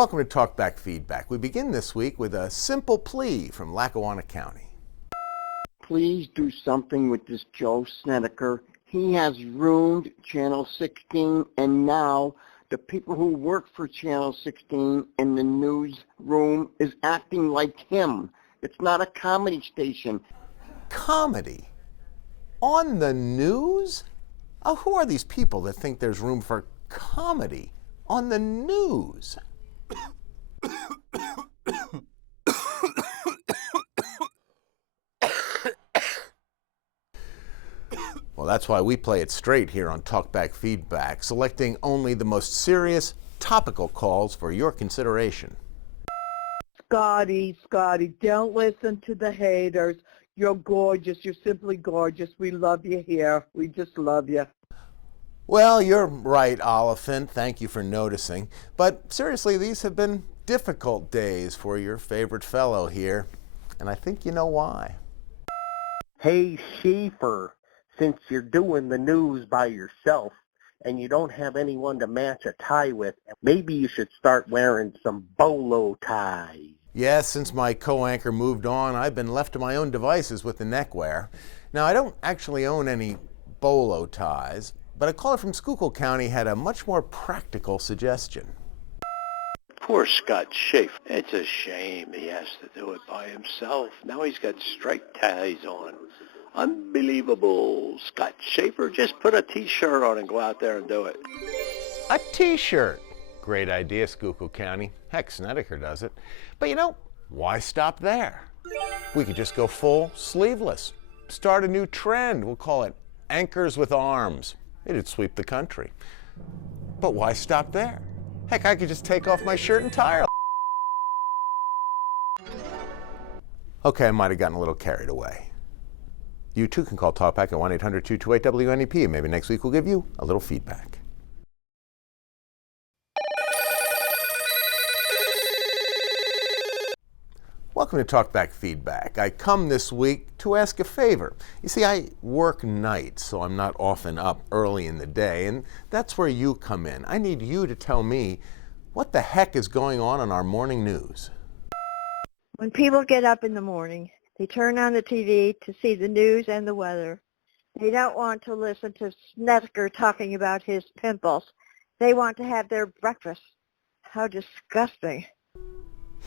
Welcome to Talkback Feedback. We begin this week with a simple plea from Lackawanna County. Please do something with this Joe Snedeker. He has ruined Channel 16, and now the people who work for Channel 16 in the newsroom is acting like him. It's not a comedy station. Comedy? On the news? Oh, who are these people that think there's room for comedy on the news? Well, that's why we play it straight here on Talkback Feedback, selecting only the most serious, topical calls for your consideration. Scotty, don't listen to the haters. You're gorgeous. You're simply gorgeous. We love you here. We just love you. Well, you're right, Oliphant. Thank you for noticing. But seriously, these have been difficult days for your favorite fellow here, and I think you know why. Hey, Schaffer, since you're doing the news by yourself and you don't have anyone to match a tie with, maybe you should start wearing some bolo ties. Yes, since my co-anchor moved on, I've been left to my own devices with the neckwear. Now, I don't actually own any bolo ties, but a caller from Schuylkill County had a much more practical suggestion. Poor Scott Schaffer. It's a shame he has to do it by himself. Now he's got striped ties on. Unbelievable. Scott Schaffer, just put a t-shirt on and go out there and do it. A t-shirt. Great idea, Schuylkill County. Heck, Snedeker does it. But you know, why stop there? We could just go full sleeveless. Start a new trend. We'll call it Anchors with Arms. It'd sweep the country. But why stop there? Heck, I could just take off my shirt entirely. Okay, I might have gotten a little carried away. You too can call Talkback at 1-800-228-WNEP, and maybe next week we'll give you a little feedback. Welcome to Talkback Feedback. I come this week to ask a favor. You see, I work nights, so I'm not often up early in the day, and that's where you come in. I need you to tell me what the heck is going on our morning news. When people get up in the morning, they turn on the TV to see the news and the weather. They don't want to listen to Snedeker talking about his pimples. They want to have their breakfast. How disgusting.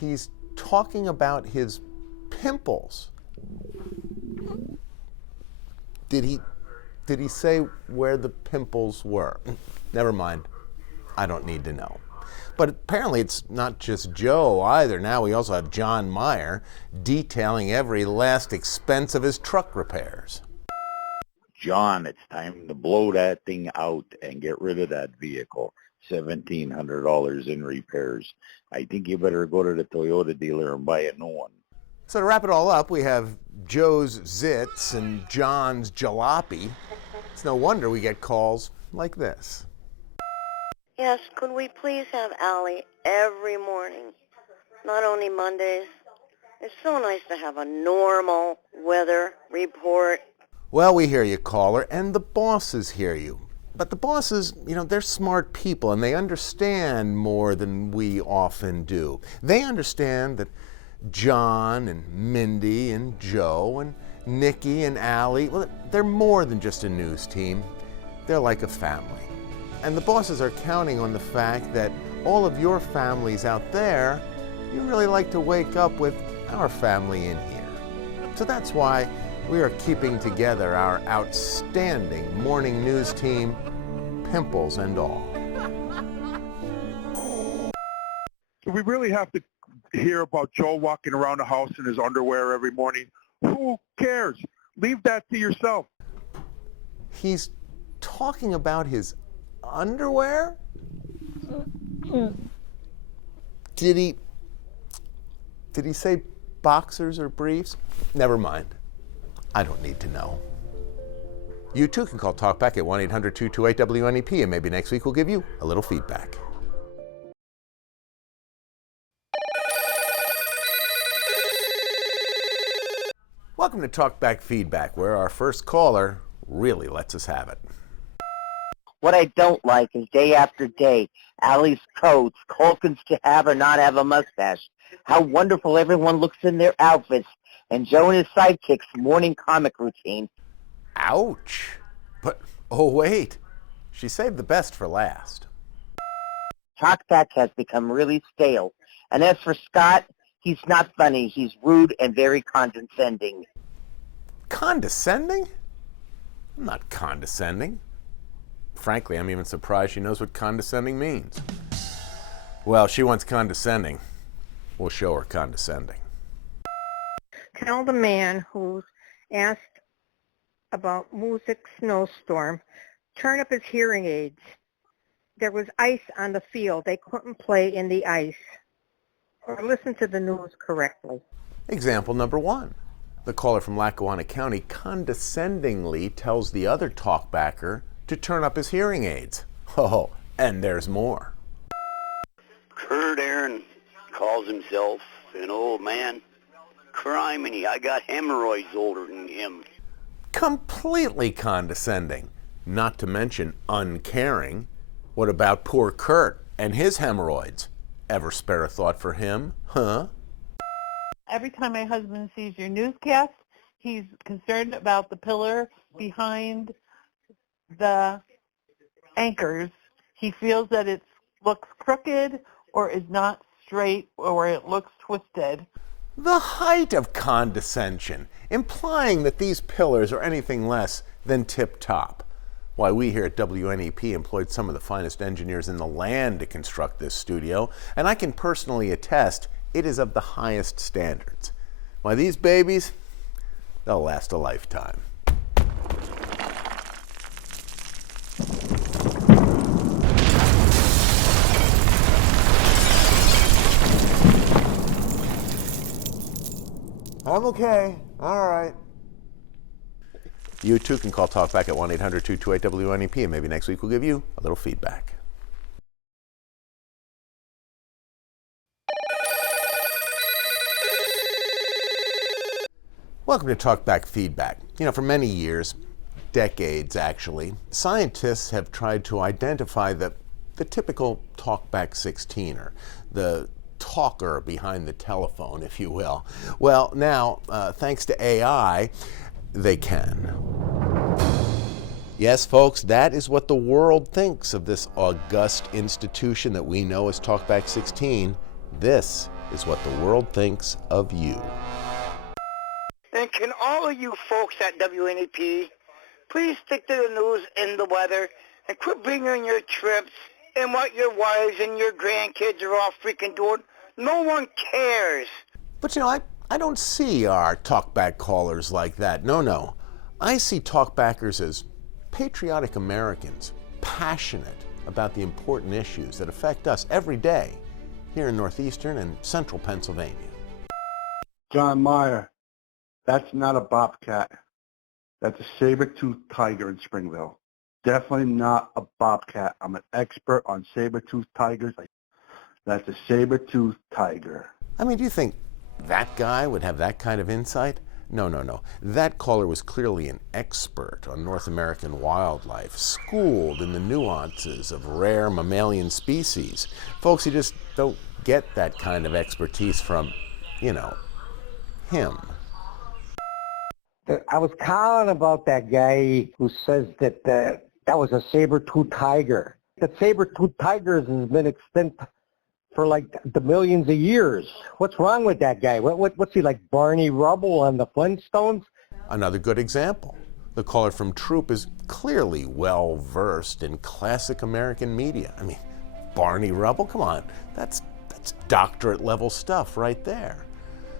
He's talking about his pimples. Did he say where the pimples were? Never mind. I don't need to know. But apparently it's not just Joe either. Now we also have John Meyer detailing every last expense of his truck repairs. John, it's time to blow that thing out and get rid of that vehicle. $1,700 in repairs. I think you better go to the Toyota dealer and buy a new one. So to wrap it all up, we have Joe's zits and John's jalopy. It's no wonder we get calls like this. Yes, could we please have Allie every morning, not only Mondays? It's so nice to have a normal weather report. Well, we hear you, caller, and the bosses hear you. But the bosses, you know, they're smart people, and they understand more than we often do. They understand that John and Mindy and Joe and Nikki and Allie, well, they're more than just a news team. They're like a family. And the bosses are counting on the fact that all of your families out there, you really like to wake up with our family in here. So that's why we are keeping together our outstanding morning news team, pimples and all. Do we really have to hear about Joe walking around the house in his underwear every morning? Who cares? Leave that to yourself. He's talking about his underwear? Did he say boxers or briefs? Never mind. I don't need to know. You too can call Talkback at 1-800-228-WNEP, and maybe next week we'll give you a little feedback. Welcome to Talkback Feedback, where our first caller really lets us have it. What I don't like is day after day, Allie's coats, Culkin's to have or not have a mustache, how wonderful everyone looks in their outfits, and Joe and his sidekick's morning comic routine. Ouch. But, oh wait, she saved the best for last. Talkback has become really stale. And as for Scott, he's not funny. He's rude and very condescending. Condescending? I'm not condescending. Frankly, I'm even surprised she knows what condescending means. Well, she wants condescending. We'll show her condescending. Tell the man who's asked about music snowstorm, turn up his hearing aids. There was ice on the field. They couldn't play in the ice. Or listen to the news correctly. Example number 1. The caller from Lackawanna County condescendingly tells the other talkbacker to turn up his hearing aids. Oh, and there's more. Kurt Aaron calls himself an old man. Criminy, I got hemorrhoids older than him. Completely condescending, not to mention uncaring. What about poor Kurt and his hemorrhoids? Ever spare a thought for him, huh? Every time my husband sees your newscast, he's concerned about the pillar behind the anchors. He feels that it looks crooked or is not straight or it looks twisted. The height of condescension, implying that these pillars are anything less than tip-top. Why, we here at WNEP employed some of the finest engineers in the land to construct this studio, and I can personally attest it is of the highest standards. Why, these babies, they'll last a lifetime. I'm okay. All right. You too can call Talkback at 1-800-228-WNEP, and maybe next week we'll give you a little feedback. Welcome to Talkback Feedback. You know, for many years, decades actually, scientists have tried to identify the typical Talkback 16er, the talker behind the telephone, if you will. Well, now, thanks to AI, they can. Yes, folks, that is what the world thinks of this august institution that we know as Talkback 16. This is what the world thinks of you. And can all of you folks at WNEP please stick to the news and the weather and quit bringing your trips and what your wives and your grandkids are all freaking doing? No one cares. But you know, I don't see our talkback callers like that. No. I see talkbackers as patriotic Americans, passionate about the important issues that affect us every day here in northeastern and central Pennsylvania. John Meyer, that's not a bobcat. That's a saber-toothed tiger in Springville. Definitely not a bobcat. I'm an expert on saber-toothed tigers. That's a saber-toothed tiger. I mean, do you think that guy would have that kind of insight? No. That caller was clearly an expert on North American wildlife, schooled in the nuances of rare mammalian species. Folks, you just don't get that kind of expertise from, you know, him. I was calling about that guy who says that that was a saber-toothed tiger. The saber-toothed tigers has been extinct for like the millions of years. What's wrong with that guy? What's he, like Barney Rubble on the Flintstones? Another good example. The caller from Troop is clearly well-versed in classic American media. I mean, Barney Rubble, come on, that's doctorate-level stuff right there.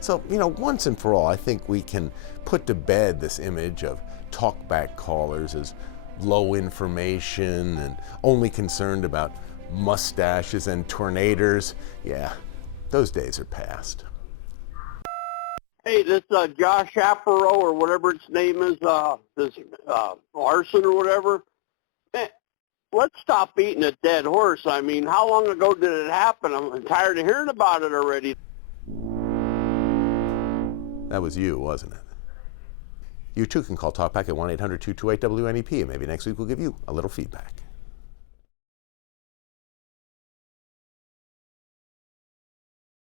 So, you know, once and for all, I think we can put to bed this image of talkback callers as low information and only concerned about mustaches and tornadoes. Yeah, those days are past. Hey, this Josh Schaffer or whatever its name is, this Larson or whatever. Man, let's stop beating a dead horse. I mean, how long ago did it happen? I'm tired of hearing about it already. That was you, wasn't it? You too can call Talkback at 1-800-228-WNEP, and maybe next week we'll give you a little feedback.